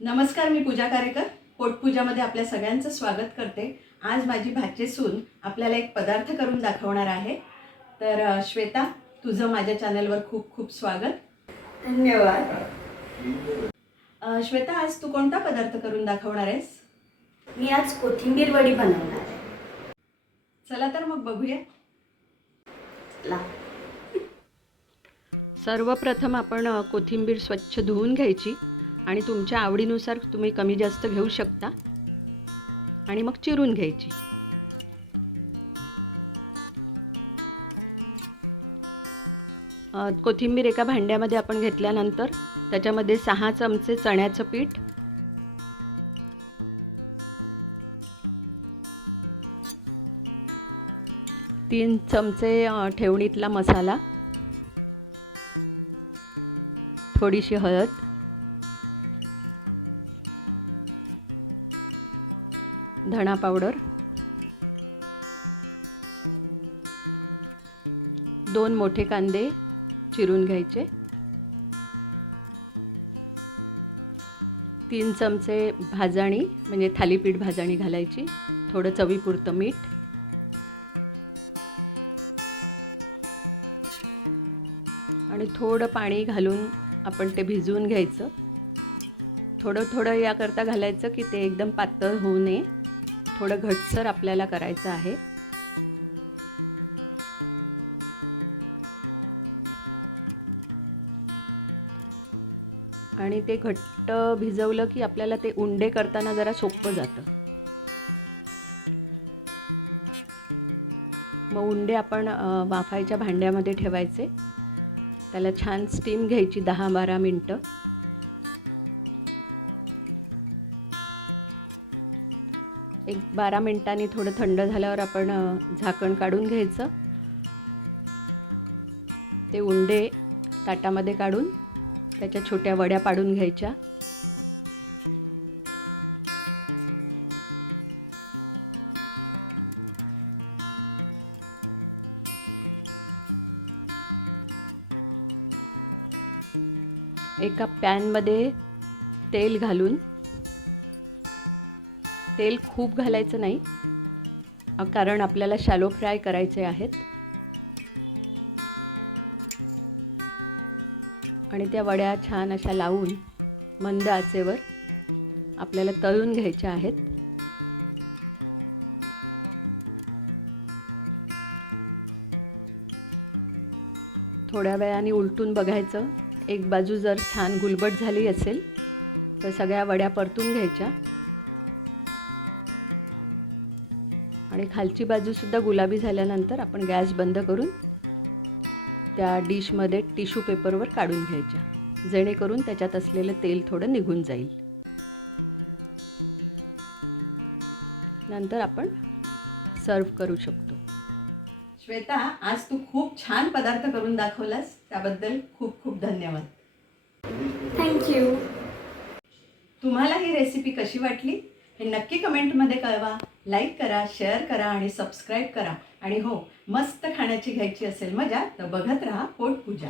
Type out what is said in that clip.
नमस्कार, मी पूजा कारेकर पोटपूजामध्ये आपल्या सगळ्यांचं स्वागत करते। आज माझी भाची सून आपल्याला एक पदार्थ करून दाखवणार आहे। तर श्वेता, तुझं माझ्या चॅनलवर खूप खूप स्वागत। धन्यवाद। श्वेता, आज तू कोणता पदार्थ करून दाखवणार आहेस? मी आज कोथिंबीर वडी बनवणार आहे। चला तर मग बघूया। ला सर्वप्रथम आपण कोथिंबीर स्वच्छ धुवून घ्यायची आणि तुमच्या आवडीनुसार तुम्ही कमी जास्त घेऊ शकता आणि मग चिरून घ्यायची। कोथिंबीर एका भांड्यामध्ये आपण घेतल्यानंतर त्याच्यामध्ये 6 चमचे चण्याचं पीठ, 3 चमचे ठेवणीतला मसाला, थोडीशी हळद, धणा पावडर, 2 मोठे कांदे चिरून घ्यायचे, 3 चमचे भाजणी म्हणजे थालीपीठ भाजणी घालायची, थोडं चवीपुरतं मीठ, आणि थोडं पाणी घालून आपण ते भिजवून घ्यायचं। थोडं थोडं याकरता घालायचं की ते एकदम पातळ होऊ नये, थोडं घट्टसर आपल्याला करायचं आहे। आणि ते घट्ट भिजवलं की आपल्याला ते उंडे करताना जरा सोपं जातं। मग उंडे आपण वाफायच्या भांड्यामध्ये ठेवायचे, त्याला छान स्टीम घ्यायची 10-12 मिनिटं। एक 12 मिनिटांनी थोडं थंड झाल्यावर आपण झाकण काढून घ्यायचं। ते उंडे ताटामध्ये काढून त्याच्या छोट्या वड्या पाडून घ्यायच्या। एका पॅनमध्ये तेल घालून, तेल खूप घालायचं नाही कारण आपल्याला शॅलो फ्राय करायचे आहेत, आणि त्या वड्या छान अशा लावून मंद आचेवर आपल्याला तळून घ्यायच्या आहेत। थोड्या वेळाने उलटून बघायचं, एक बाजू जर छान गुलबट झाली असेल तर सगळ्या वड्या परतून घ्यायच्या, आणि खालची बाजूसुद्धा गुलाबी झाल्यानंतर आपण गॅस बंद करून त्या डिशमध्ये टिश्यू पेपरवर काढून घ्यायच्या, जेणेकरून त्याच्यात असलेलं तेल थोडं निघून जाईल। नंतर आपण सर्व करू शकतो। श्वेता, आज तू खूप छान पदार्थ करून दाखवलास, त्याबद्दल खूप खूप धन्यवाद। थँक्यू। तुम्हाला ही रेसिपी कशी वाटली हे नक्की कमेंटमध्ये कळवा। लाईक करा, शेअर करा आणि सबस्क्राईब करा। आणि हो, मस्त खाण्याची घ्यायची असेल मजा तर बघत राहा पोटपूजा।